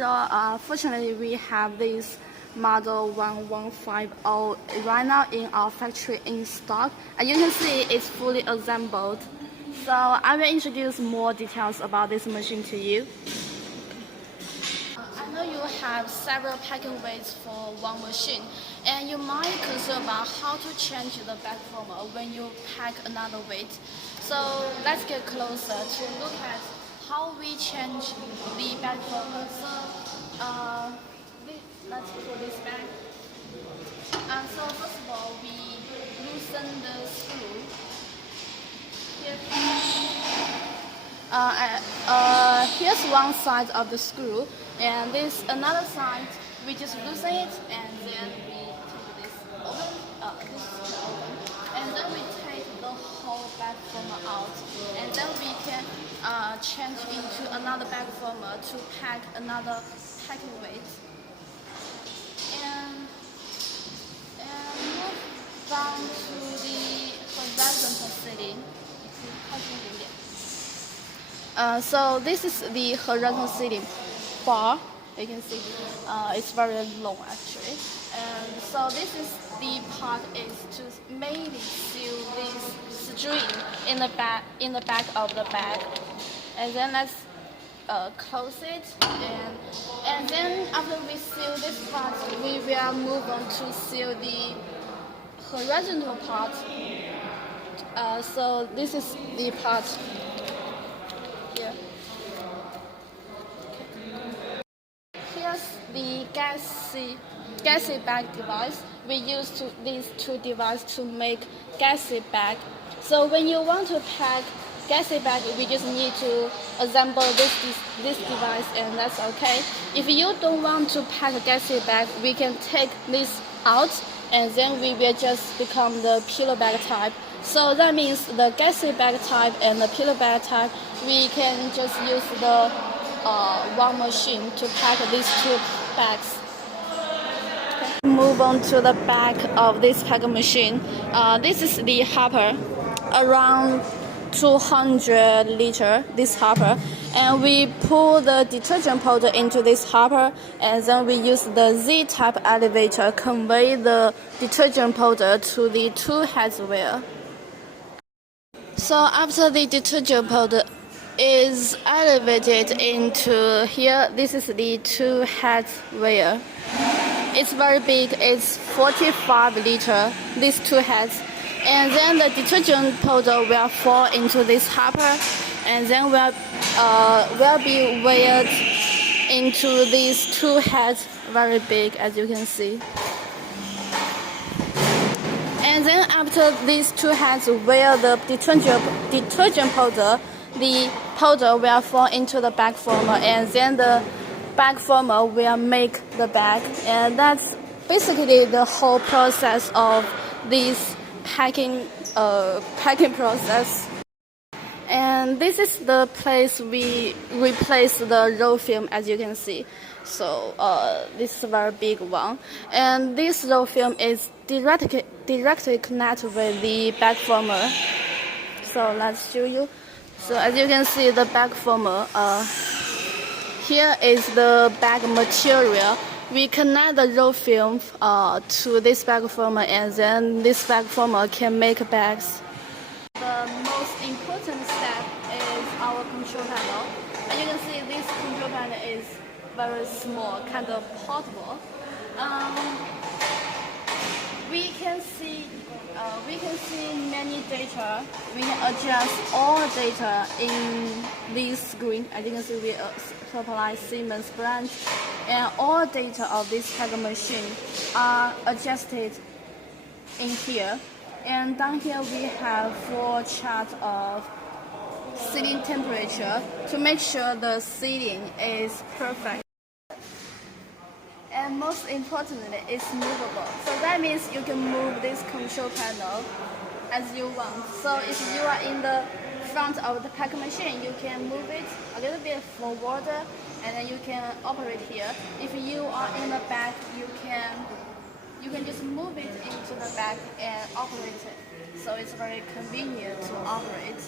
Fortunately, we have this model 1150 right now in our factory in stock. As you can see, it's fully assembled. So I will introduce more details about this machine to you. I know you have several packing weights for one machine, and you might concern about how to change the back former when you pack another weight. So let's get closer to look at how we change the back former. So let's put this back. And so first of all, we loosen the screw. Here's one side of the screw, and this another side. We just loosen it, and then we take this open, and then we take the whole back former out, and then we can change into another back former to pack another packing weight. And move down to the horizontal seating. So this is the horizontal seating bar. You can see it's very long actually. And so this is the part is to mainly seal this string in the back of the bag. And then let's close it, and then after we seal this part, we will move on to seal the horizontal part. So this is the part here. Here's the gassy bag device. We use these two devices to make gassy bag. So when you want to pack gassy bag, we just need to assemble this device, and that's okay. If you don't want to pack a gassy bag, we can take this out, and then we will just become the pillow bag type. So that means the gassy bag type and the pillow bag type, we can just use the one machine to pack these two bags. Okay. Move on to the back of this packing machine. This is the hopper, around 200 liter, this hopper, and we pour the detergent powder into this hopper, and then we use the Z-type elevator convey the detergent powder to the two heads wheel. So after the detergent powder is elevated into here, this is the two heads wheel. It's very big, it's 45 liter, these two heads. And then the detergent powder will fall into this hopper, and then will be weighed into these two heads, very big as you can see. And then after these two heads weigh the detergent powder, the powder will fall into the bag former, and then the bag former will make the bag. And that's basically the whole process of this packing process. And this is the place we replace the roll film, as you can see. So this is a very big one, and this roll film is directly connected with the bag former. So let's show you. So as you can see, the bag former, here is the bag material. We connect the roll film to this bag former, and then this bag former can make bags. The most important step is our control panel. As you can see, this control panel is very small, kind of portable. We can see many data. We can adjust all data in this screen. As you can see, we supply Siemens brand, and all data of this packing machine are adjusted in here. And down here we have 4 charts of seating temperature to make sure the seating is perfect. And most importantly, it's movable. So that means you can move this control panel as you want. So if you are in the front of the packing machine, you can move it a little bit forward, and then you can operate here. If you are in the back, you can just move it into the back and operate it. So it's very convenient to operate.